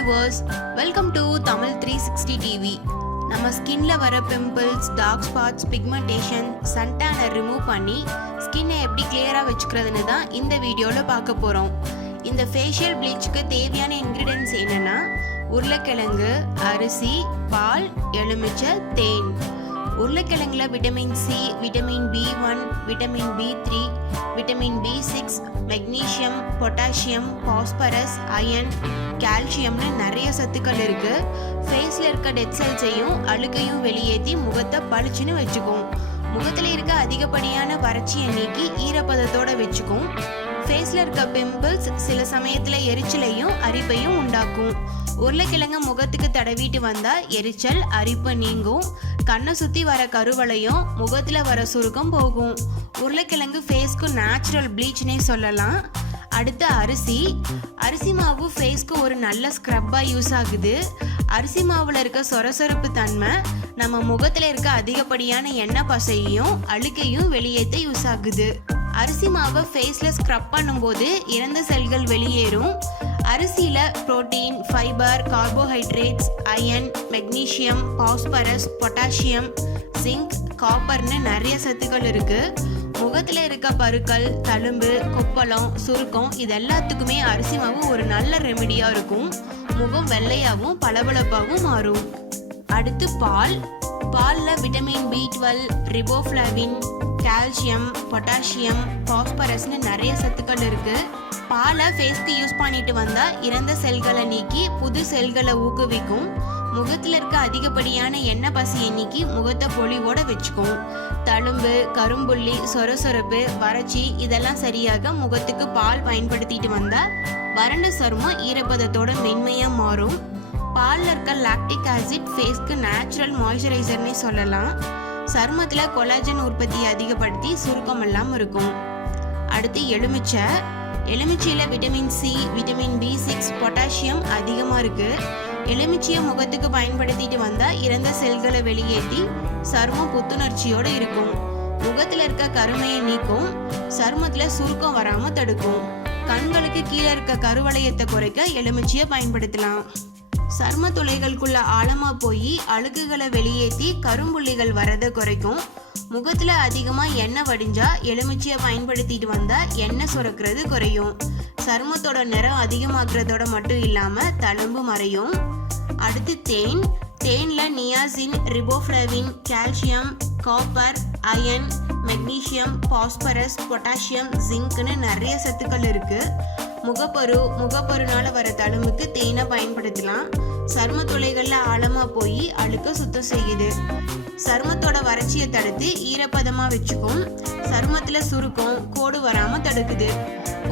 viewers, welcome to TAMIL360 TV. நம்ம ஸ்கின்ல வர பிம்பிள்ஸ், டார்க் ஸ்பாட்ஸ், பிக்மெண்டேஷன், சன்டானை ரிமூவ் பண்ணி ஸ்கின்னை எப்படி கிளியரா வச்சுக்கிறதுன்னு தான் இந்த வீடியோல பார்க்க போறோம். இந்த ஃபேஷியல் ப்ளீச்சுக்கு தேவையான இன்கிரிடியன்ட்ஸ் என்னன்னா உருளைக்கிழங்கு, அரிசி, பால், எலுமிச்சை, தேன். உருளைக்கிழங்குல vitamin C, vitamin B1, vitamin B3, vitamin B6, magnesium, potassium, phosphorus, iron, கால்சியம்னு நிறைய சத்துக்கள் இருக்கு. ஃபேஸ்ல இருக்க டெட் செல்ஸையும் அழுக்கையும் வெளியேற்றி முகத்தை பளிச்சுன்னு வச்சுக்கும். முகத்துல இருக்க அதிகப்படியான வறட்சியை நீக்கி ஈரப்பதத்தோட வச்சுக்கும். ஃபேஸ்ல இருக்க பிம்பிள்ஸ் சில சமயத்துல எரிச்சலையும் அரிப்பையும் உண்டாக்கும். உருளைக்கிழங்கு முகத்துக்கு தடவிட்டு வந்தா எரிச்சல், அரிப்பு நீங்கும். கண்ணை சுத்தி வர கருவளையும் முகத்துல வர சுருக்கம் போகும். உருளைக்கிழங்கு ஃபேஸ்க்கு நேச்சுரல் ப்ளீச்னே சொல்லலாம். அடுத்து அரிசி மாவு ஃபேஸ்க்கு ஒரு நல்ல ஸ்க்ரப்பா யூஸ் ஆகுது. அரிசி மாவுல இருக்க சொரசொரப்பு தன்மை நம்ம முகத்துல இருக்க அதிகப்படியான எண்ணெய் பசையையும் அழுக்கையும் வெளியேற்ற யூஸ் ஆகுது. அரிசி மாவை ஃபேஸ்ல ஸ்க்ரப் பண்ணும்போது இறந்த செல்கள் வெளியேறும். அரிசியில protein, fibre, carbohydrates, iron, magnesium, phosphorus, potassium, zinc, காப்பர்னு நிறைய சத்துக்கள் இருக்கு. முகத்துல இருக்க பருக்கள், தழும்பு, கொப்பளம், சுருக்கம் இது எல்லாத்துக்குமே அரிசி மாவு ஒரு நல்ல ரெமெடியா இருக்கும். முகம் வெள்ளையாகவும் பளபளப்பாகவும் மாறும். அடுத்து பால்ல vitamin B12, riboflavin, calcium, potassium, பாஸ்பரஸ்னு நிறைய சத்துக்கள் இருக்கு. பாலை ஃபேஸ்க்கு யூஸ் பண்ணிட்டு வந்தா இறந்த செல்களை நீக்கி புது செல்களை ஊக்குவிக்கும். முகத்துல இருக்க அதிகப்படியான எண்ணெய் பசியை நீக்கி முகத்தை பொலிவோட வச்சுக்கும். தழும்பு, கரும்புள்ளி, சொரசொரப்பு, வறட்சி இதெல்லாம் சரியாக முகத்துக்கு பால் பயன்படுத்திட்டு வந்தா வறண்ட சருமம் ஈரப்பதத்தோட மென்மையா மாறும். பால்ல இருக்க லாக்டிக் ஆசிட் ஃபேஸ்க்கு நேச்சுரல் மாய்ஸ்சரைசர்னே சொல்லலாம். சருமத்துல கொலாஜன் உற்பத்தியை அதிகப்படுத்தி சுருக்கம் எல்லாம் இருக்கும். அடுத்து எலுமிச்சையில vitamin C, vitamin B6, potassium அதிகமா இருக்கு. எலுமிச்சையை முகத்துக்கு பயன்படுத்திட்டு வந்தா இறந்த செல்களை வெளியேற்றி சருமம் புத்துணர்ச்சியோட இருக்கும். முகத்துல இருக்க கருமையை நீக்கும். சருமத்துல சுருக்கம் வராம தடுக்கும். கண்களுக்கு கீழே இருக்க கருவளையத்தை குறைக்க எலுமிச்சையை பயன்படுத்தலாம். சர்ம துளைகளுக்குள்ள ஆழமா போய் அழுக்குகளை வெளியேற்றி கரும்புள்ளிகள் வரதை குறைக்கும். முகத்துல அதிகமா எண்ணெய் வடிஞ்சா எலுமிச்சையை பயன்படுத்திட்டு வந்தா எண்ணெய் சுரக்கிறது குறையும். சருமத்தோட நிறம் அதிகமாக்குறதோட மட்டும் இல்லாம தழும்பு மறையும். அடுத்து தேன்ல niacin, riboflavin, calcium, copper, iron, magnesium, phosphorus, potassium, ஜிங்க்னு நிறைய சத்துக்கள் இருக்கு. முகப்பருனால வர தழும்புக்கு தேனை பயன்படுத்தலாம். சரும துளைகள்ல ஆழமா போய் அழுக்க சுத்தம் செய்யுது. சருமத்தோட வறட்சியை தடுத்து ஈரப்பதமா வச்சுக்கும். சருமத்துல சுருக்கம், கோடு வராம தடுக்குது.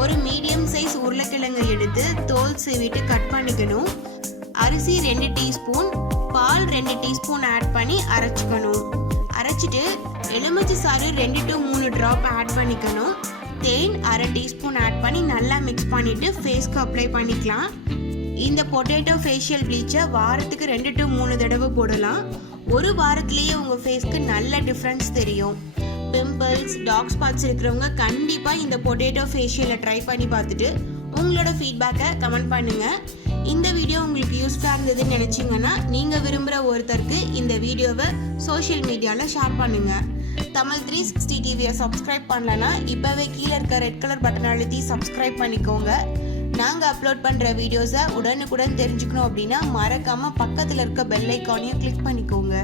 ஒரு மீடியம் சைஸ் உருளைக்கிழங்கு எடுத்து தோல் சீவிட்டு கட் பண்ணிக்கணும். அரிசி 2 டீஸ்பூன், பால் 2 டீஸ்பூன் ஆட் பண்ணி அரைச்சிக்கணும். அரைச்சிட்டு எலுமிச்சை சாறு 2 to 3 டிராப் ஆட் பண்ணிக்கணும். தேன் 1/2 டீஸ்பூன் ஆட் பண்ணி நல்லா மிக்ஸ் பண்ணிட்டு ஃபேஸ்க்கு அப்ளை பண்ணிக்கலாம். இந்த பொட்டேட்டோ ஃபேஷியல் ப்ளீச்சை வாரத்துக்கு 2 to 3 தடவை போடலாம். ஒரு வாரத்திலேயே உங்கள் ஃபேஸ்க்கு நல்ல டிஃப்ரென்ஸ் தெரியும். பிம்பிள்ஸ், டார்க் ஸ்பாட்ஸ் இருக்கிறவங்க கண்டிப்பாக இந்த பொட்டேட்டோ ஃபேஷியலை ட்ரை பண்ணி பார்த்துட்டு உங்களோட ஃபீட்பேக்கை கமெண்ட் பண்ணுங்கள். இந்த வீடியோ உங்களுக்கு யூஸ்ஃபுல்லாக இருந்ததுன்னு நினச்சிங்கன்னா நீங்கள் விரும்புகிற ஒருத்தருக்கு இந்த வீடியோவை சோஷியல் மீடியாவில் ஷேர் பண்ணுங்கள். TAMIL360 டிவியை சப்ஸ்கிரைப் பண்ணலன்னா இப்போவே கீழே இருக்க ரெட் கலர் பட்டன் அழுத்தி சப்ஸ்கிரைப் பண்ணிக்கோங்க. நாங்கள் அப்லோட் பண்ணுற வீடியோஸை உடனுக்குடன் தெரிஞ்சுக்கணும் அப்படின்னா மறக்காமல் பக்கத்தில் இருக்க பெல் ஐக்கானையும் கிளிக் பண்ணிக்கோங்க.